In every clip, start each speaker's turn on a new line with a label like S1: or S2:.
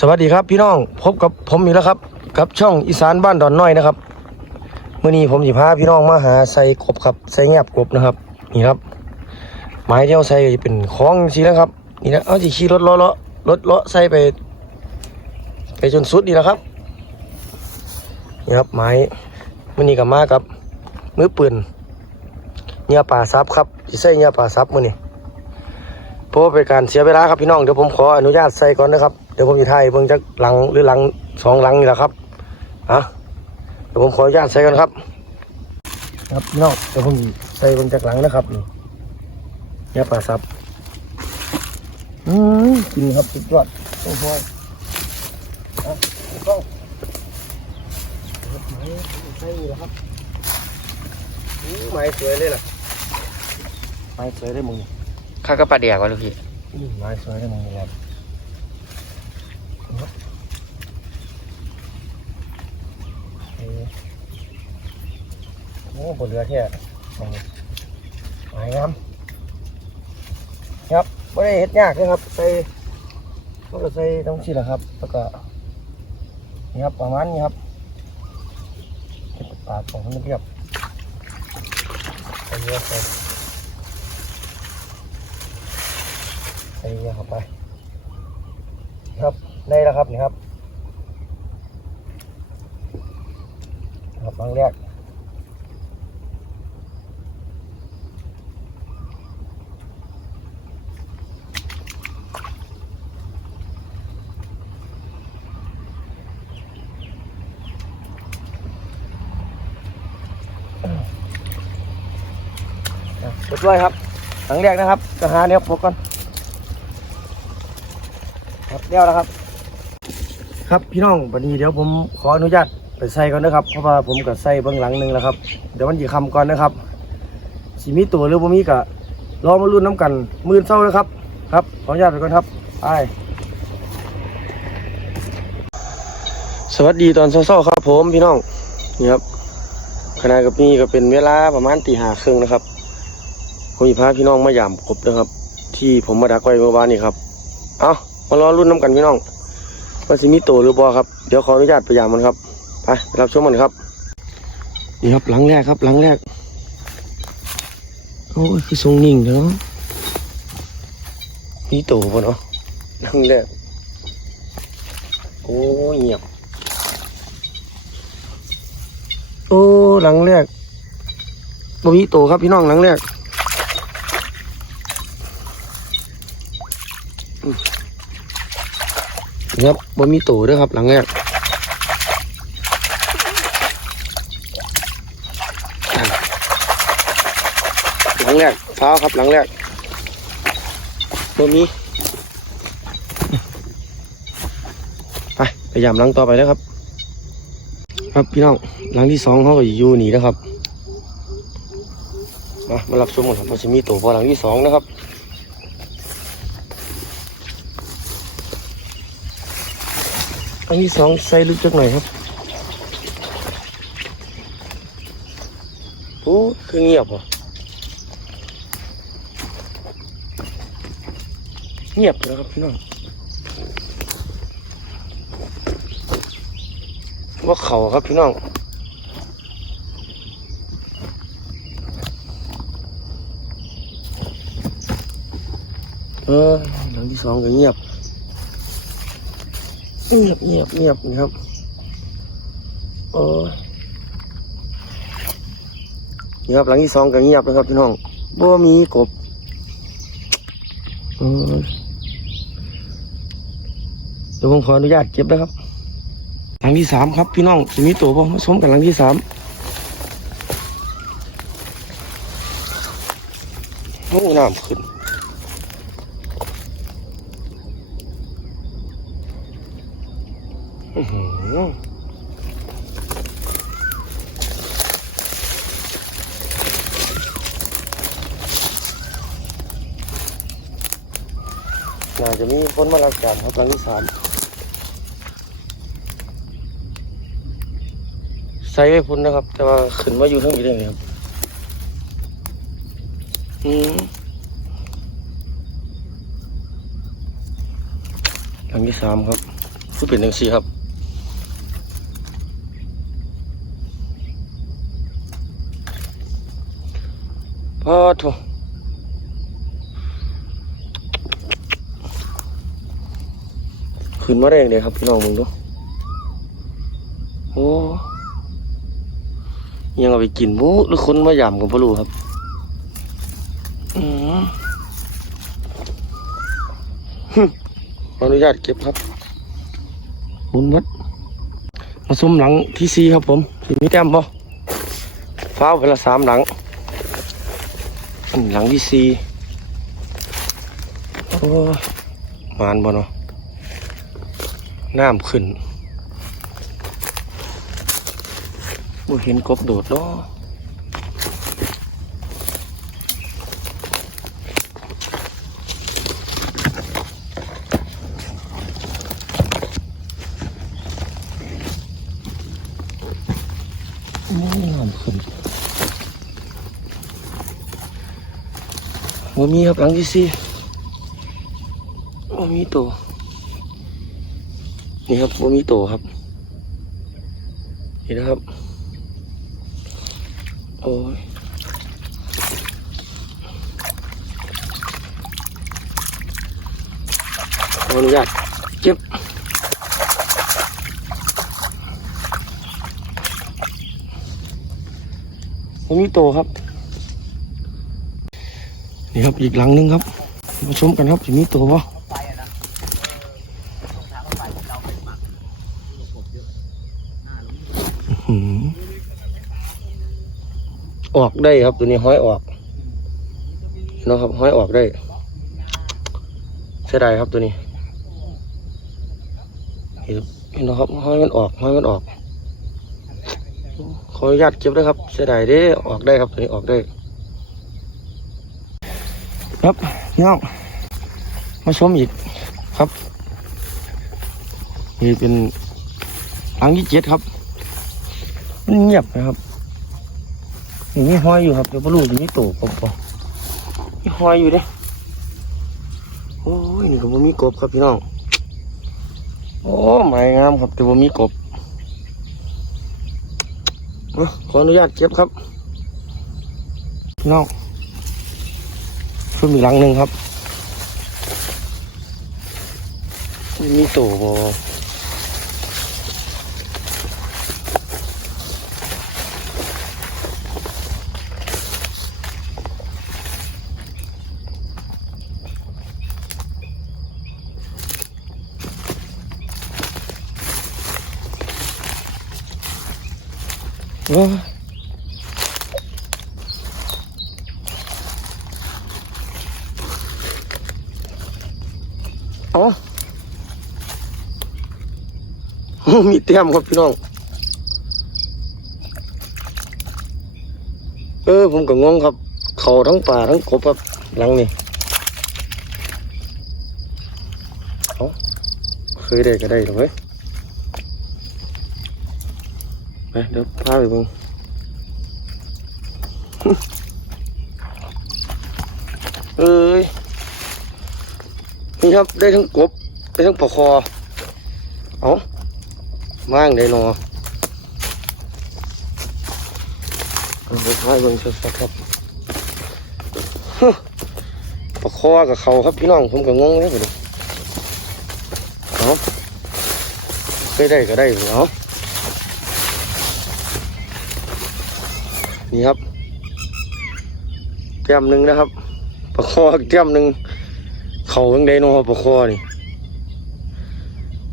S1: สวัสดีครับพี่น้องพบกับผมอีกแล้วครับ กับช่องอีสานบ้านดอนน้อยนะครับเมื่อนี้ผมสิพาพี่น้องมาหาใส่กบครับใส่แงบกบนะครับ นี่ครับไม้เดียวใส่จะเป็นคล้องสีนะครับนี่นะเอาสิขี่รถเลาะเลาะรถเลาะใส่ไป ไปจนสุดนี่นะครับนี่ครับไม้เมื่อนี้กับมากับมือปืนเหงื่อป่าซับครับสิใส่เหงื่อป่าซับมื่อนี้เพราะว่าเป็นการเสียเวลาครับพี่น้องเดี๋ยวผมขออนุญาตใส่ก่อนนะครับ ดี๋ยวผมจะถ่ายเบิ่งจากหลังหรือหลังสองหลังนี่แหละครับอะเดี๋ยวผมขออนุญาตใส่กันครับ ครับพี่น้องเดี๋ยวผมใส่เบิ่งจากหลังนะครับนี่เนี่ยปลาซับอืมกินครับสุดยอดโอ้โหอะก็ครับไม้ใส่นี่แหละครับอู้ไม้สวยเลยล่ะไม้สวยเลยมึงนี่
S2: ข้าก็ปลาเดียกวะลูกพี่
S1: อืมไม้สวยเลยมึงนี่ครับเอ้ยโอ้บนเรือแท้มองนี่ไม้งามครับไม่ได้เฮ็ดยากเลยครับ ใส่มันก็ใส่ต้องชีแหละครับ แล้วก็นี่ครับประมาณนี้ครับเก็บปากของมันเรียบใส่เยอะใส่ใส่เยอะเข้าไป ครับได้แล้วครับนี่ครับ ครับครั้งแรก อะเรียบร้อยครับครั้งแรกนะครับจะหาเนี้ยพกก่อนครับเรียวแล้วครับ ครับพี่น้องวันนี้เดี๋ยวผมขออนุญาตไปใส่ก่อนนะครับ เพราะว่าผมก็ใส่เบื้องหลังหนึ่งแล้วครับ เดี๋ยวมันจีคำก่อนนะครับสีมีตัวหรือบ่มีกะรอมาลุ้นน้ำกันมือเศร้านะครับ ครับขออนุญาตไปก่อนครับไปสวัสดีตอนเช้าๆครับ ผมพี่น้องนี่ครับขณะกับนี้ก็เป็นเวลาประมาณตีห้าครึ่งนะครับ ผมมีพาพี่น้องมายามครบนะครับ ที่ผมมาดักไว้เมื่อวานนี้ครับ เอามารอลุ้นน้ำกันพี่น้องว่าสิมีโตหรือบอครับ เดี๋ยวขออนุญาตไปยามมันครับ ไปไปรับชมมันครับ นี่ครับหลังแรกครับหลังแรก โอ้ยคือทรงนิ่งเนาะมีโตป่ะเนาะหลังแรก โอ้ยเงียบ โอ้หลังแรกบ่มีโตครับพี่น้องหลังแรก ครับบ่มีตู่ด้วยครับหลังแรกหลังแรกฟ้าครับหลังแรกบ่มีไปพยายามหลังต่อไปนะครับ ครับพี่น้องหลังที่สองเขาก็อยู่นี่นะครับมามารับชมกันครับว่าจะมีตู่พอหลังที่สองนะครับ อันที่สองใส่ลึกจักหน่อยครับโอ้คือเงียบว่ะเงียบเลยครับพี่น้องว่าเขาครับพี่น้องเออหลังที่สองก็เงียบ เงียบเงียบเงียบนะครับโอ้ยนี่ครับหลังที่สองก็เงียบนะครับพี่น้องบ่มีกบอ้ยเดี๋ยวผมขออนุญาตเก็บนะครับ หลังที่สามครับพี่น้องจะมีตัวบ่มาสมกับหลังที่สามโอ้น้ำขึ้น น่าจะมีคนมารับการครับหลังที่สามใส่ไว้พุ่นนะครับ แต่ว่าขึ้นมาอยู่ทั้งอีกได้ไหมครับอืมหลังที่สามครับคือเป็นจังซี่ครับพอโถ ขึ้นมาแรงเลยครับพี่น้องมึงดูโอ้ยังเอาไปกินบุหรือคนมาหยามกับพ่รู้ครับอืมขออนุญาตเก็บครับหมุนวัดมาซุ้มหลังที่ซีครับผมสิมีแต้มบ่ฟ้าวไปละสามหลัง หลังที่ซีโอ้ยมานบ่เนาะ น้ำขึ้นบ่เห็นกบโดดเนาะนี่น้ำขึ้นบ่มีครับหลังที่ซีบ่มีตัว นี่ครับบ่มีตัวครับนี่นะครับ โอ้ยขออนุญาตเก็บผมมีโตครับ นี่ครับอีกหลังหนึงครับ มาชมกันครับจะมีโตวะอื้อหือ ออกได้ครับ ตัวนี้ห้อยออกเนไหมครับห้อยออกได้เสียดายครับตัวนี้เห็นเห็นไหมครับห้อยมันออกห้อยมันออกขออนุญาตเก็บด้วยครับเสียดายเด้ออกได้ครับตัวนี้ออกได้ ครับพี่น้องมาชมอีกครับนี่เป็นหลังที่เจ็ดครับมันเงียบนะครับ นี่มีห้อยอยู่ครับเดี๋ยวบ่รู้จะมีโตกบบ่มีห้อยอยู่เด้โอ้ยนี่ก็บ่มีกบครับพี่น้องโอ้ไม้งามครับแต่บ่มีกบเอาขออนุญาตเก็บครับพี่น้องเพิ่มอีกหลังหนึ่งครับไม่มีโตบ่ อ๋อมีเตรียมครับพี่น้อง เออ ผมก็งงครับ เขาทั้งป่าทั้งกบครับหลังนี่เอาเคยได้ก็ได้หรอเว้ย ไปเดี๋ยวพาไปบิ่งเอ้ยนี่ครับได้ทั้งกบได้ทั้งปลาคอเอาม่างได้หนอเอาไปพายเบิ่งสักครับปลาคอกับเขาครับพี่น้องผมก็งงเลยผมเอาเคยได้ก็ได้เหรอ นี่ครับแก้มหนึ่งนะครับปลาคอแก้มหนึ่งเขายังได้นอปลาคอนี่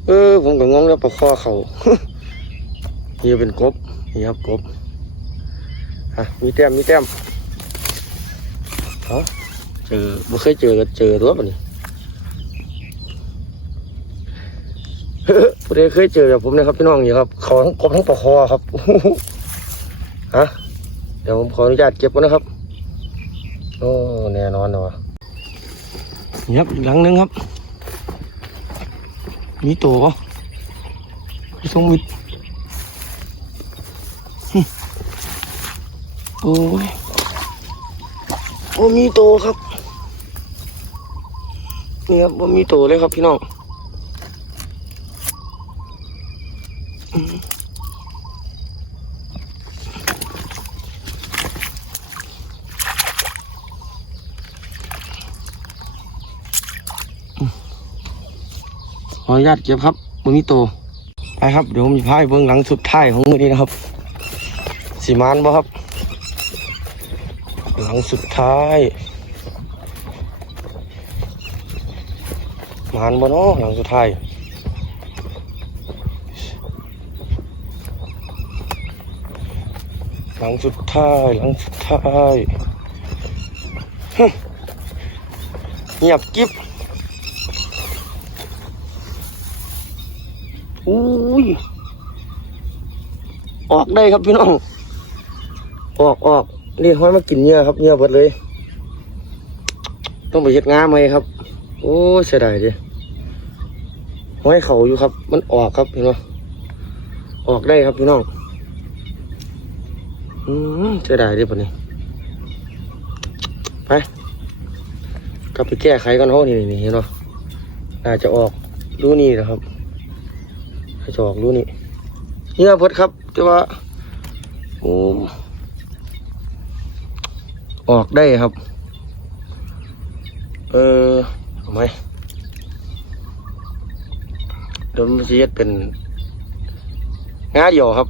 S1: เออผมก็งงแล้วปลาคอเขานี่เป็นกบนี่ครับกบอะมีแต้มมีแต้มเอาเจอบ่เคยเจอก็เจอตัวปะนี่ผู้ใดเคยเจอกับผมนะครับพี่น้องนี่ครับเขาทั้งกบทั้งปลาคอครับฮะ เดี๋ยวผมขออนุญาตเก็บก่อนนะครับ โอ้แน่นอนเลยวะนี่ครับอีกหลังนึงครับ มีตัวปะพี่ทรงมิดโอ้ยโอ้มีตัวครับ นี่ครับว่ามีตัวเลยครับพี่น้อง ขออนุญาตเก็บครับมือมีโตไปครับ เดี๋ยวผมจะพาไปเบื้องหลังสุดท้ายของมือนี้นะครับสีมานบ่ครับ หลังสุดท้ายมานบ่เนาะหลังสุดท้ายหลังสุดท้ายหลังสุดท้ายเงียบกิ๊บ อุ้ยออกได้ครับพี่น้อง ออกออกเรียกห้อยมากินเนื้อครับเนื้อเบิดเลย ต้องไปเฮ็ดงามไหมครับ โอ้เสียดายดิห้อยเขาอยู่ครับ มันออกครับเห็นไหมออกได้ครับพี่น้องอืมเสียดายดิปะนี้ไปกลับไปแก้ไขกันเขานี่นี่เห็นไหมน่าจะออกรู้นี่นะครับ จออกรู้นี่เนื้อเบิดครับแต่ว่าโอ้ออกได้ครับ เออเอาไมเดี๋ยวมันจะเฮ็ดเป็นงาเดียวครับ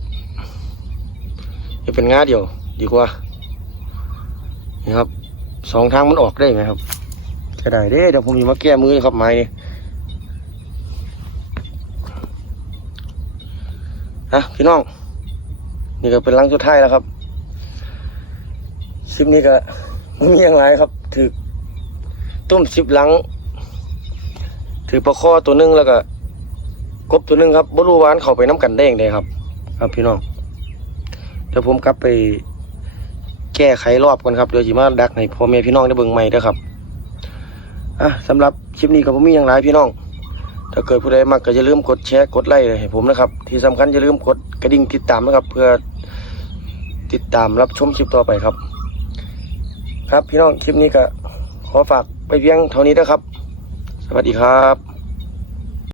S1: จะเป็นงาเดียว ดีกว่านี่ครับสองทางมันออกได้ไหมครับจะได้เด้เดี๋ยวผมจะมาแก้มือครับไม้นี่ นะพี่น้อง นี่ก็เป็นลังสุดท้ายแล้วครับคลิปนี้ก็มีอย่างไรครับ ถือต้มสิบหลัง ถือปลาข้อตัวหนึงแล้วก็กบตัวหนึงครับบรูวานเข้าไปน้ำกันได้ยังไงครับ ครับพี่น้องเดี๋ยวผมกลับไปแก้ไขรอบกันครับเดี๋ยวจิมาดักให้พ่อแม่พี่น้องได้เบิ่งใหม่ด้อครับอะสำหรับคลิปนี้ก็ผมมีอย่างไรพี่น้อง ถ้าเกิดผู้ใดมักก็อย่าลืมกดแชร์กดไลค์ให้ผมนะครับ ที่สำคัญอย่าลืมกดกระดิ่งติดตามนะครับ เพื่อติดตามรับชมคลิปต่อไปครับ ครับพี่น้องคลิปนี้ก็ขอฝากไปเพียงเท่านี้นะครับ สวัสดีครับ